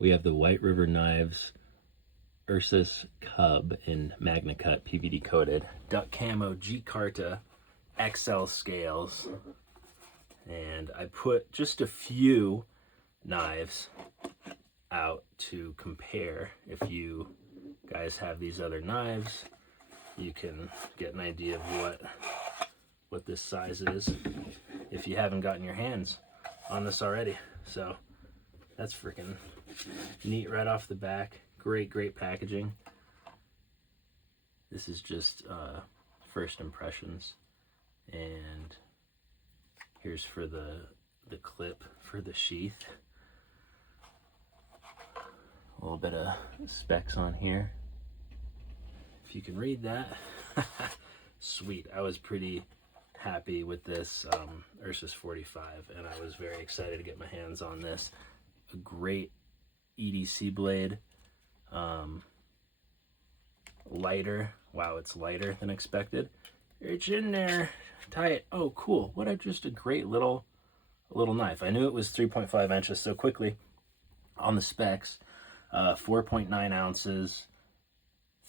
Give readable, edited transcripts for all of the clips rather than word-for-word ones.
We have the White River Knives Ursus Cub in MAGNACUT PVD coated Duck Camo G-carta XL scales, and I put just a few knives out to compare. If you guys have these other knives, you can get an idea of what this size is if you haven't gotten your hands on this already. So that's freaking neat right off the back. Great packaging. This is just first impressions, and here's for the clip for the sheath. A little bit of specs on here, if you can read that. Sweet. I was pretty happy with this Ursus 45, and I was very excited to get my hands on this. A great EDC blade. Lighter. Wow, it's lighter than expected. It's in there. Tie it. Oh, cool. What a just a great little knife. I knew it was 3.5 inches so quickly on the specs. 4.9 ounces,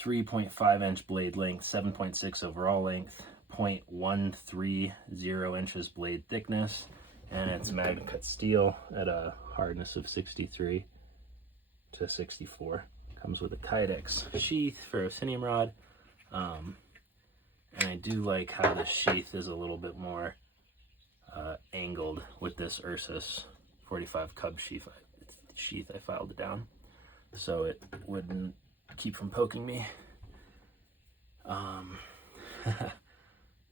3.5 inch blade length, 7.6 overall length, 0.130 inches blade thickness, and it's MAGNACUT steel at a hardness of 63 to 64. Comes with a Kydex sheath for a ferrocenium rod, and I do like how the sheath is a little bit more angled with this Ursus 45 Cub sheath. I filed it down so it wouldn't keep from poking me.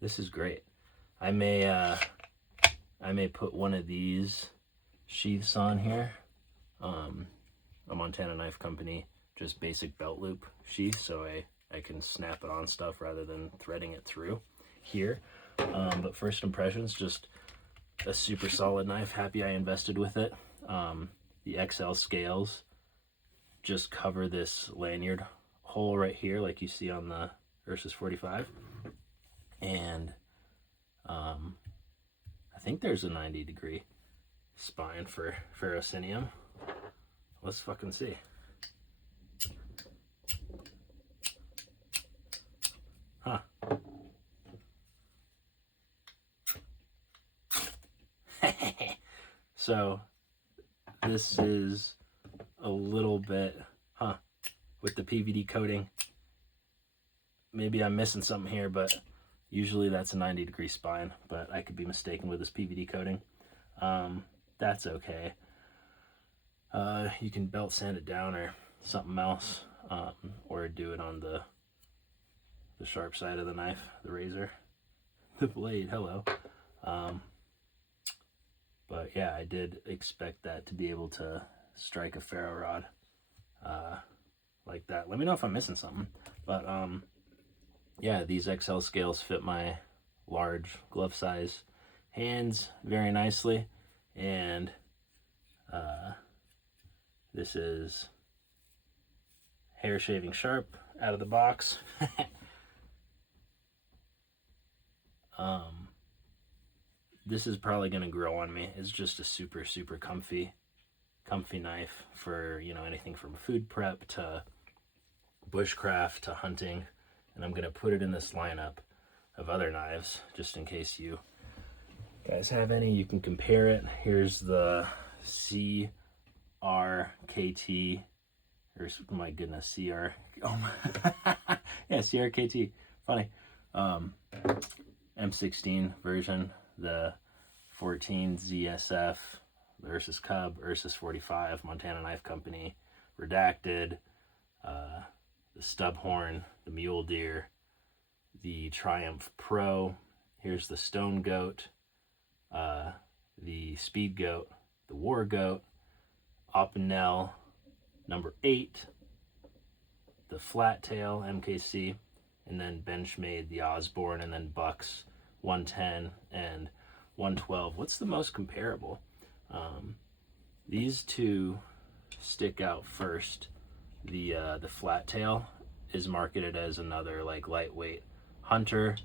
This is great. I may put one of these sheaths on here. A Montana Knife Company, just basic belt loop sheath, so I can snap it on stuff rather than threading it through here. But first impressions, just a super solid knife. Happy I invested with it. The XL scales just cover this lanyard hole right here, like you see on the Ursus 45. And I think there's a 90-degree spine for ferrocenium. Let's fucking see. Huh. So this is a little bit, with the PVD coating. Maybe I'm missing something here, but usually that's a 90-degree spine, but I could be mistaken with this PVD coating. That's okay. You can belt sand it down or something else, or do it on the sharp side of the knife, the razor, the blade, hello. But yeah, I did expect that to be able to strike a ferro rod like that. Let me know if I'm missing something. But yeah, these XL scales fit my large glove size hands very nicely, and this is hair shaving sharp out of the box. This is probably going to grow on me. It's just a super comfy knife for, you know, anything from food prep to bushcraft to hunting. And I'm going to put it in this lineup of other knives just in case you guys have any. You can compare it. Here's the CRKT, or my goodness, yeah, CRKT, funny, M16 version, the 14 ZSF, the Ursus Cub, Ursus 45, Montana Knife Company, Redacted, the Stubhorn, the Mule Deer, the Triumph Pro. Here's the Stone Goat, the Speedgoat, the Wargoat, Opinel Number 8, the Flattail MKC, and then Benchmade, the Osbourne, and then Bucks 110 and 112. What's the most comparable? These two stick out first. The Flattail is marketed as another like lightweight hunter,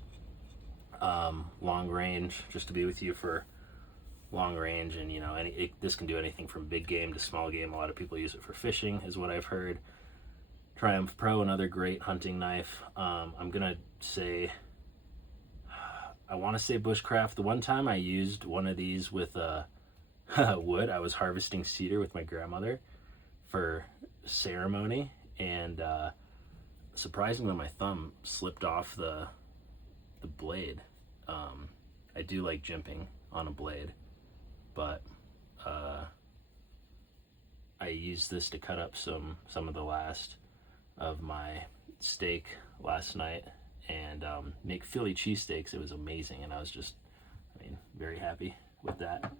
long range, just to be with you for long range, and you know, this can do anything from big game to small game. A lot of people use it for fishing, is what I've heard. Triumph Pro, another great hunting knife. I'm gonna say, I want to say bushcraft. The one time I used one of these with wood, I was harvesting cedar with my grandmother for ceremony, and surprisingly my thumb slipped off the blade. I do like jimping on a blade, but I used this to cut up some of the last of my steak last night and make Philly cheesesteaks. It was amazing, and I was just, I mean, very happy with that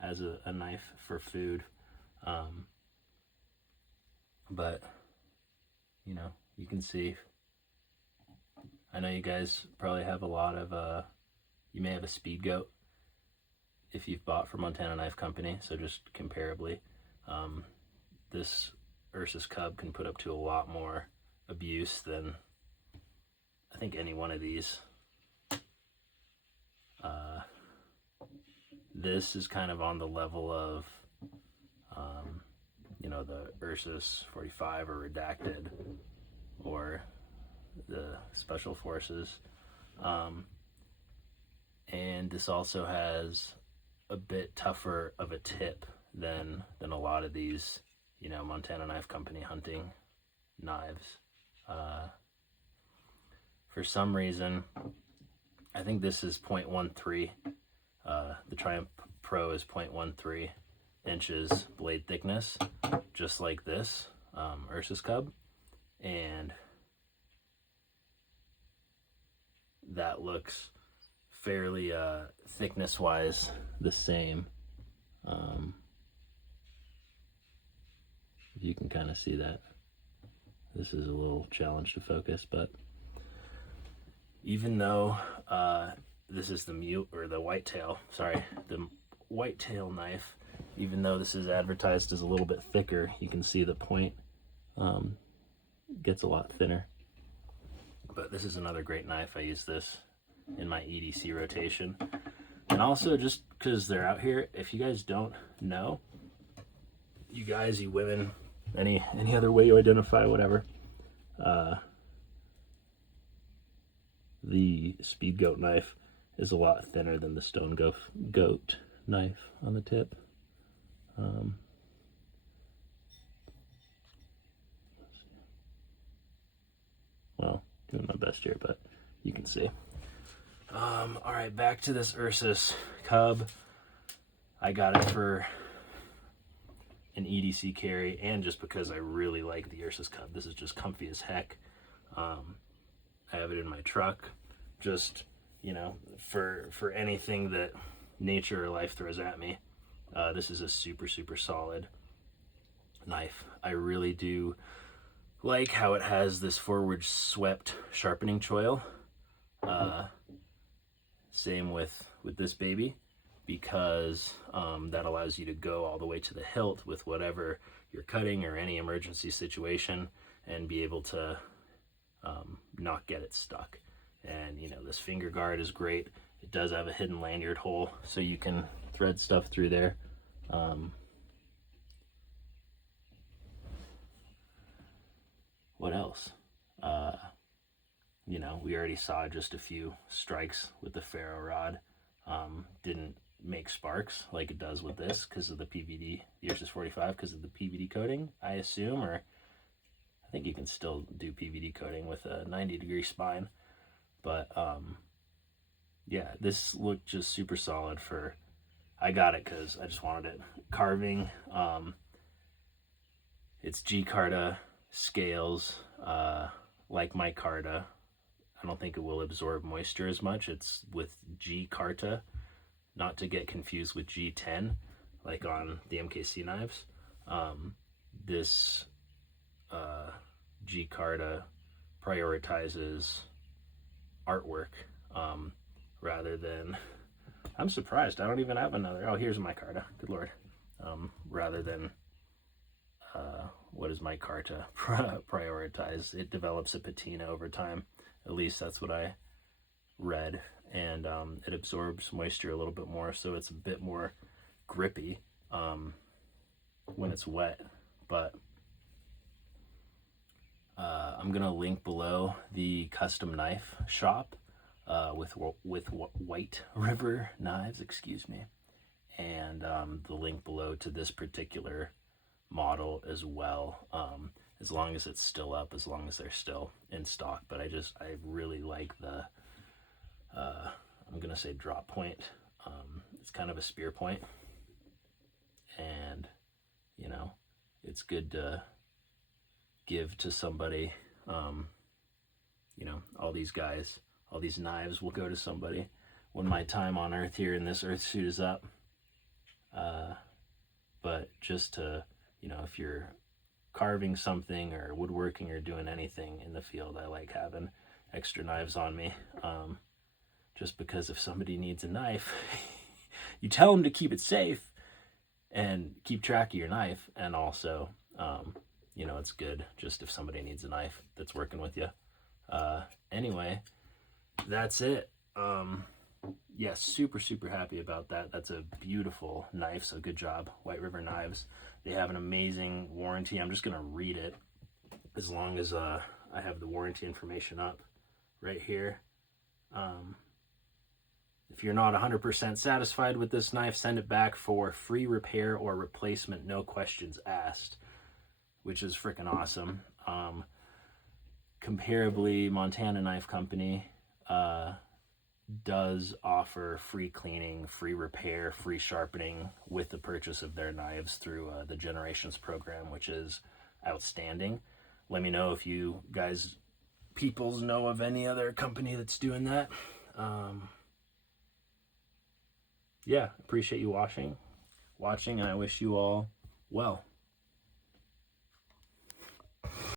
as a knife for food. But you know, you can see, I know you guys probably have a lot of you may have a Speedgoat if you've bought from Montana Knife Company, so just comparably, this Ursus Cub can put up to a lot more abuse than I think any one of these. This is kind of on the level of you know, the Ursus 45 or Redacted or the Special Forces, and this also has a bit tougher of a tip than a lot of these, you know, Montana Knife Company hunting knives. For some reason, I think this is 0.13. The Triumph Pro is 0.13 inches blade thickness, just like this Ursus Cub, and that looks fairly thickness wise the same. If you can kind of see that, this is a little challenge to focus, but even though this is the Whitetail, sorry, the Whitetail knife, even though this is advertised as a little bit thicker, you can see the point gets a lot thinner. But this is another great knife. I use this in my EDC rotation. And also, just because they're out here, if you guys don't know, you guys, you women, any other way you identify, whatever, the Speedgoat knife is a lot thinner than the Stone Goat knife on the tip. Well, doing my best here, but you can see. All right, back to this Ursus Cub. I got it for an EDC carry, and just because I really like the Ursus Cub. This is just comfy as heck. I have it in my truck, just, you know, for anything that nature or life throws at me. This is a super solid knife. I really do like how it has this forward swept sharpening choil. Same with this baby, because that allows you to go all the way to the hilt with whatever you're cutting or any emergency situation, and be able to not get it stuck. And you know, this finger guard is great. It does have a hidden lanyard hole, so you can thread stuff through there. What else? You know, we already saw just a few strikes with the ferro rod. Didn't make sparks like it does with this because of the PVD, the Ursus 45, because of the PVD coating, I assume, or I think you can still do PVD coating with a 90-degree spine. But yeah, this looked just super solid for, I got it because I just wanted it. Carving, it's G-carta scales, like my Carta. I don't think it will absorb moisture as much. It's with G-carta, not to get confused with G10, like on the MKC knives. This G-carta prioritizes artwork rather than, I'm surprised, I don't even have another. Oh, here's my Carta, good lord. Rather than what does my Carta prioritize? It develops a patina over time. At least that's what I read. and it absorbs moisture a little bit more, so it's a bit more grippy when it's wet. But I'm gonna link below the custom knife shop with White River knives, excuse me, and the link below to this particular model as well, as long as it's still up, as long as they're still in stock. But I really like the I'm gonna say drop point. It's kind of a spear point, and you know, it's good to give to somebody. You know, all these guys, all these knives will go to somebody when my time on earth here in this earth suit is up. But just to, you know, if you're carving something or woodworking or doing anything in the field, I like having extra knives on me. Just because if somebody needs a knife, you tell them to keep it safe and keep track of your knife. And also, you know, it's good just if somebody needs a knife that's working with you. Anyway, that's it. Yeah, super happy about that. That's a beautiful knife, so good job, White River Knives. They have an amazing warranty. I'm just gonna read it as long as I have the warranty information up right here. If you're not 100% satisfied with this knife, send it back for free repair or replacement, no questions asked, which is freaking awesome. Comparably, Montana Knife Company does offer free cleaning, free repair, free sharpening with the purchase of their knives through the Generations program, which is outstanding. Let me know if you guys, peoples, know of any other company that's doing that. Yeah, appreciate you watching, and I wish you all well.